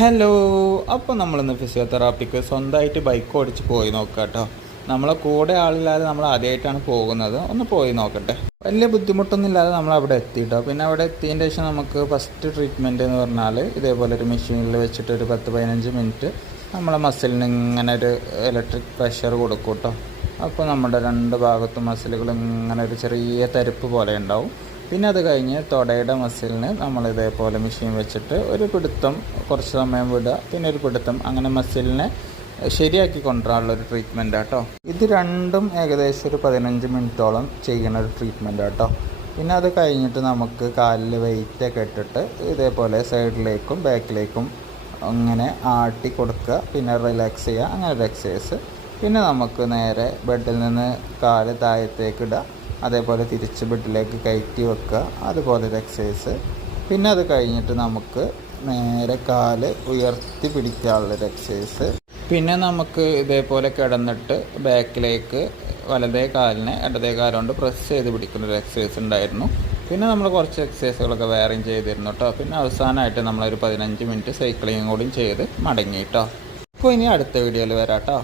Hello, അപ്പോൾ നമ്മളിന്ന് ഫിസിയോതെറാപ്പിക്ക് സ്വന്തമായിട്ട് ബൈക്ക് ഓടിച്ച് പോയി നോക്കാം കേട്ടോ. നമ്മളെ കൂടെ ആളില്ലാതെ നമ്മൾ ആദ്യമായിട്ടാണ് പോകുന്നത്. ഒന്ന് പോയി നോക്കട്ടെ. വലിയ ബുദ്ധിമുട്ടൊന്നും ഇല്ലാതെ നമ്മൾ അവിടെ എത്തിയിട്ടോ. പിന്നെ അവിടെ എത്തിയതിൻ്റെ ശേഷം നമുക്ക് ഫസ്റ്റ് ട്രീറ്റ്മെൻറ്റ് എന്ന് പറഞ്ഞാൽ ഇതേപോലെ ഒരു മെഷീനിൽ വെച്ചിട്ട് ഒരു 10-15 മിനിറ്റ് നമ്മളെ മസിലിന് ഇങ്ങനെ ഒരു ഇലക്ട്രിക് പ്രഷർ കൊടുക്കും കേട്ടോ. അപ്പോൾ നമ്മുടെ രണ്ട് ഭാഗത്തും മസിലുകൾ ഇങ്ങനെ ഒരു ചെറിയ തരിപ്പ് പോലെ ഉണ്ടാവും. പിന്നെ അത് കഴിഞ്ഞ് തുടയുടെ മസിലിന് നമ്മൾ ഇതേപോലെ മെഷീൻ വെച്ചിട്ട് ഒരു പിടുത്തം കുറച്ച് സമയം വിടുക, പിന്നെ ഒരു പിടുത്തം, അങ്ങനെ മസിലിനെ ശരിയാക്കി കൊണ്ടുവരാനുള്ളൊരു ട്രീറ്റ്മെൻറ്റ് കേട്ടോ. ഇത് രണ്ടും ഏകദേശം ഒരു 15 മിനിറ്റോളം ചെയ്യുന്ന ഒരു ട്രീറ്റ്മെൻറ്റ് കേട്ടോ. പിന്നെ അത് കഴിഞ്ഞിട്ട് നമുക്ക് കാലിൽ വെയിറ്റൊക്കെ ഇട്ടിട്ട് ഇതേപോലെ സൈഡിലേക്കും ബാക്കിലേക്കും അങ്ങനെ ആട്ടി കൊടുക്കുക, പിന്നെ റിലാക്സ് ചെയ്യുക, അങ്ങനെ ഒരു എക്സസൈസ്. പിന്നെ നമുക്ക് നേരെ ബെഡിൽ നിന്ന് കാല് താഴത്തേക്ക് ഇടുക, അതേപോലെ തിരിച്ച് ബെഡിലേക്ക് കയറ്റി വെക്കുക, അതുപോലെ ഒരു എക്സസൈസ്. പിന്നെ അത് കഴിഞ്ഞിട്ട് നമുക്ക് നേരെ കാല് ഉയർത്തി പിടിക്കാനുള്ളൊരു എക്സസൈസ്. പിന്നെ നമുക്ക് ഇതേപോലെ കിടന്നിട്ട് ബാക്കിലേക്ക് വലതേ കാലിനെ ഇടതേ കാലുകൊണ്ട് പ്രസ് ചെയ്ത് പിടിക്കുന്നൊരു എക്സസൈസ് ഉണ്ടായിരുന്നു. പിന്നെ നമ്മൾ കുറച്ച് എക്സസൈസുകളൊക്കെ വേറെയും ചെയ്തിരുന്നു കേട്ടോ. പിന്നെ അവസാനമായിട്ട് നമ്മളൊരു 15 മിനിറ്റ് സൈക്ലിങ്ങും കൂടിയും ചെയ്ത് മടങ്ങി കേട്ടോ. അപ്പോൾ ഇനി അടുത്ത വീഡിയോയിൽ വരാം കേട്ടോ.